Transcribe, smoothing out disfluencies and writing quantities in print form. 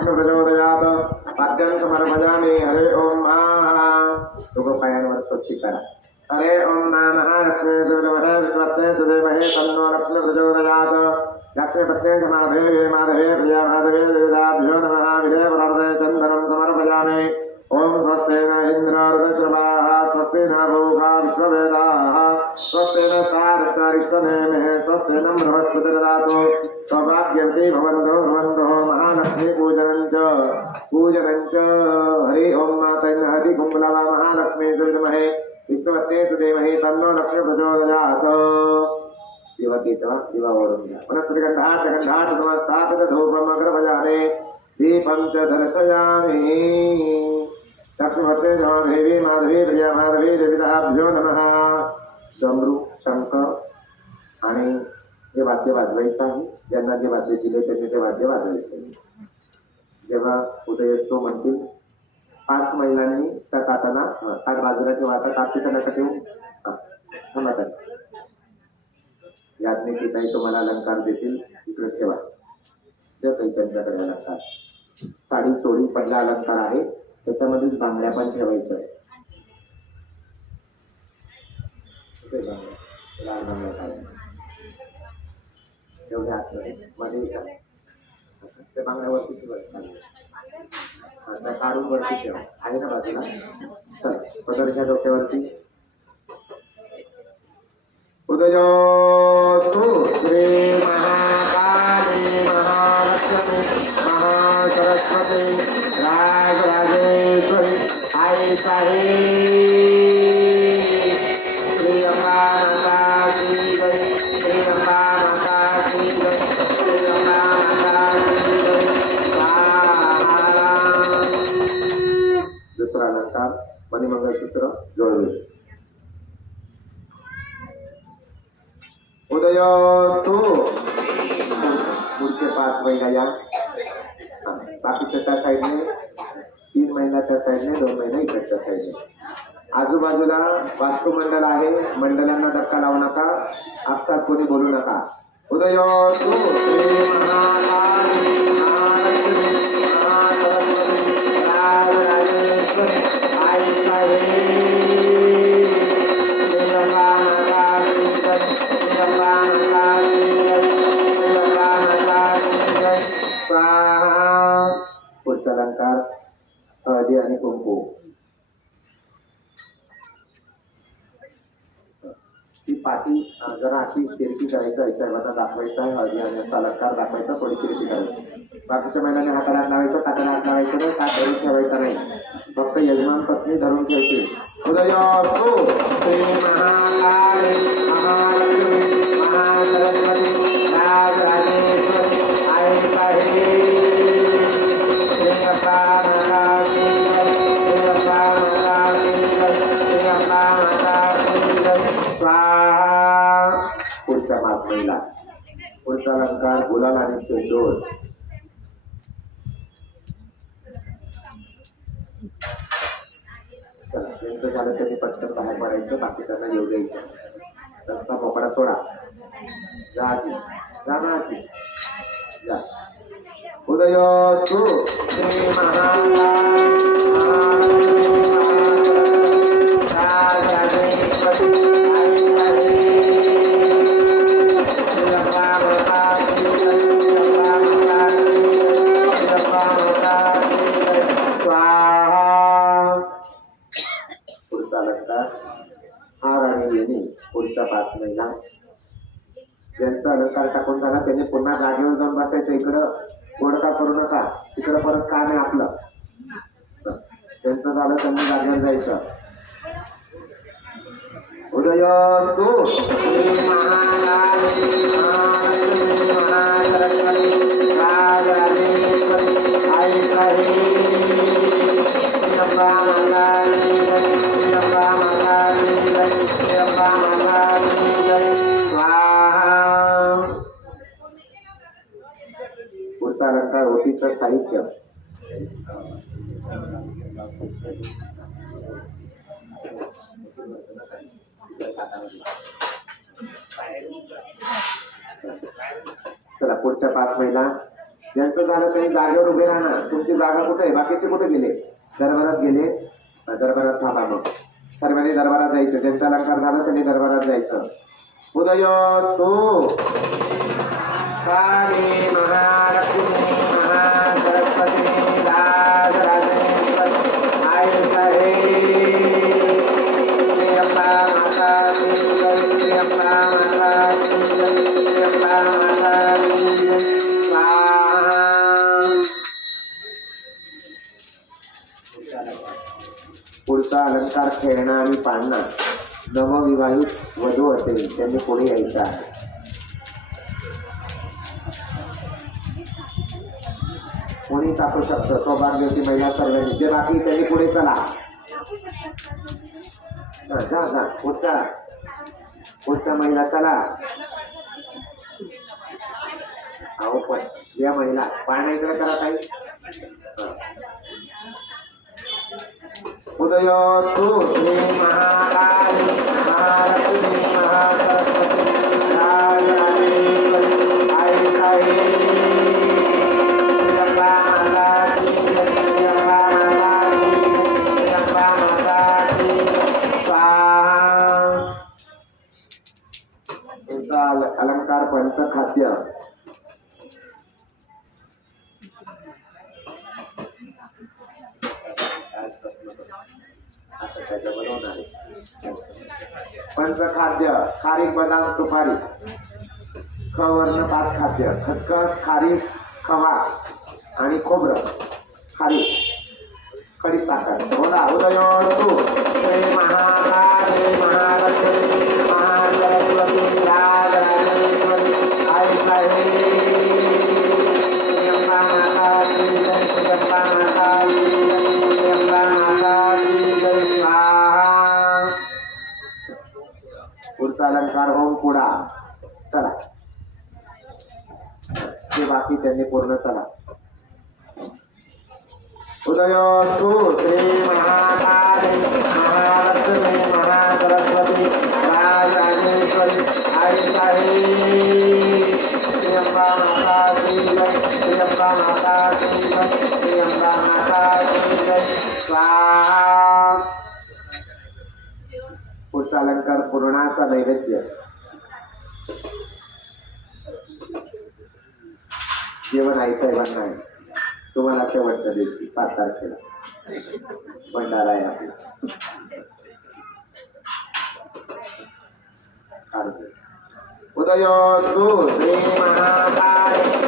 लक्ष्मी प्रचोदयात् वाद्यं समर्पयामि हरे ओम दोघं पायांवर स्वस्ती करा हरे ओम महालक्ष्मी दुर्महे विश्वत्ते सुदेवहे तन्नो लक्ष्मी प्रचोदयात् लक्ष्मीपत्ने समाधेवे माधवे प्रिया माधवे देवताभ्यो नमः विजयवरदे चन्दनं समर्पयामि ओम स्वस्ति न इंद्र ऋतश्रवाः स्वस्ति न भूखा विश्ववेदाः स्वस्ति न तारकारिष्टनेमिः स्वस्ति न बृहस्पतिर्ददातु सौभाग्यवती भवन्तु महालक्ष्मी पूजनं च हरि ओम मातैर्नहति कुम्भलवा महालक्ष्मी दुर्महे विष्णुपत्ने सुदेवहे तन्नो लक्ष्मी प्रचोदयात् दिवा गीता दिवा ओढून घ्या वनस्पतिगंधात् समस्थापित धूपम् अग्रभजामि दीपं च दर्शयामि लक्ष्मीपत्ने देवी माधवी प्रिया माधवी देवताभ्यो नमः डमरू शंख आणि जे वाद्य वाजवायचं आहे ज्यांना जे वाद्य दिले त्यांनी ते वाद्य वाजवायचे जेव्हा उदय असतो म्हणतील 5 महिलांनी त्या ताटाला ताट बाजूला ठेवा आता ताट तिथं नका ठेवू थांबा याज्ञिकीताई तुम्हाला अलंकार देतील तिकडे ठेवा त्या काही त्यांच्याकडे अलंकार साडी चोळी पहिला अलंकार आहे त्याच्यामध्येच बांगड्या पण ठेवायचं आहे लाल बांगड्या काय एवढ्या आतमध्ये मध्ये त्या बांगड्यावरती ठेवायचं त्या काढून वरती ठेवा आहे ना बाजूला चल पदरच्या डोक्यावरती उदयोस्तु श्री महाकाली महालक्ष्मी महासरस्वती राजराजेश्वरी आई साहेब श्री अंबा माता की जय श्री अंबा माता की जय श्री अंबा माता की जय दुसरा अलंकार मणिमंगलसूत्र जोडवे उदयोस्तु पुढचे 5 महिना या बाकीच्या त्या साईडने 3 महिना त्या साईडने 2 महिना इकडच्या साईडने आजूबाजूला वास्तुमंडल आहे मंडळांना धक्का लावू नका आपसात कोणी बोलू नका उदयोस्तु श्री महाकाली महालक्ष्मी महासरस्वती राजराजेश्वरी आई साहेब पुढचा अलंकार हळदी आणि कुंकू ती पाठी जरा अशी तिरकी करायचं आहे सर्वांना दाखवायचं आहे हळदी आणि असा अलंकार दाखवायचा थोडी तिरकी करायची बाकीच्या महिलांनी हाताला हात लावायचं काटाला हात लावायचं नाही का धरून ठेवायचा नाही फक्त यजमान पत्नी धरून ठेवते उदयोस्तु श्री महाकाली महालक्ष्मी महासरस्वती राजराजेश्वरी आई साहेब श्री अंबा माता की जय श्री अंबा माता की जय श्री अंबा माता की जय स्वाहा पुढच्या 5 महिला पुढचा अलंकार गुलाल आणि शेंदूर त्यांचं झालं त्यांनी पटकन बाहेर पडायचं बाकी त्यांना येऊ द्यायचं रस्ता मोकळा सोडा जा ना जा उदयोस्तु श्री महाकाली राजराजेश्वरी आई साहेब श्री अंबा माता की जय श्री अंबा माता की जय श्री अंबा माता की जय स्वाहा पुढचा अलंकार हार आणि लेणी पुढच्या 5 महिला ज्यांचा अलंकार टाकून झाला त्यांनी पुन्हा जागेवर जाऊन बसायचं इकडं गोडका करू नका तिकडं परत काम आहे आपलं त्यांचं झालं त्यांनी जागेवर जायचं उदयोस्तु श्री महाकाली महालक्ष्मी महासरस्वती राजराजेश्वरी आई साहेब श्री अंबा माता की जय श्री अंबा माता की जय श्री अंबा माता की जय स्वाहा पुढचा अलंकार ओटीचं साहित्य चला पुढच्या 5 महिला ज्यांचं झालं त्यांनी जागेवर उभे राहणार. तुमची जागा कुठे आहे? बाकीचे कुठे गेले? दरबारात गेले. दरबारात थांबा. मग सर्वांनी दरबारात जायचं. ज्यांचा अलंकार झाला त्यांनी दरबारात जायचं. उदयोस्तु काली महालक्ष्मी महासरस्वती राजराजेश्वरी आयुषहे त्र्यंबा माता की जय, त्र्यंबा माता की जय, त्र्यंबा माता की जय. स्वाहा. पुढचा अलंकार खेळणं आणि पाळणं. नवविवाहित वधू असेल त्यांनी पुढे यायचं आहे. कोणी टाकू शकतं. सौभाग्यवती महिला सर्वांनी. जे बाकी त्यांनी पुढे चला. जा जा पुढच्या महिला चला. अहो पण या महिला पाळणा इकडे करा काही. उदयोस्तु श्री महाकाली महालक्ष्मी महासरस्वती राजराजेश्वरी आयुषहे त्र्यंबा माता की जय, त्र्यंबा माता की जय, त्र्यंबा माता की जय. स्वाहा. तुमचा अलंकार पंचखाद्य. पंचखाद्य. खारीक बदाम सुपारी. खवर्ण 5 खाद्य. खसखस खारीक खवा आणि खोबरं खारीक खडी साखर. बोला. उदयोस्तु श्री महाकाली महालक्ष्मी महासरस्वती राजराजेश्वरी आयुषहे त्र्यंबा माता की जय, त्र्यंबा माता की जय, त्र्यंबा माता की जय. स्वाहा. पुढचा अलंकार होम पुढा. चला. ते बाकी त्यांनी पूर्ण चला. उदयोस्तु श्री महाकाली महालक्ष्मी महासरस्वती राजराजेश्वरी आयुषहे त्र्यंबा माता की जय, त्र्यंबा माता की जय, त्र्यंबा माता की जय. स्वाहा. पुढचा अलंकार पूर्णाचा नैवेद्य. जेवण आईसाहेबांना आहे. तुम्हाला शेवटच्या दिवशी 7 तारखेला भंडारा आहे आपला. उदयोस्तु श्री महाकाली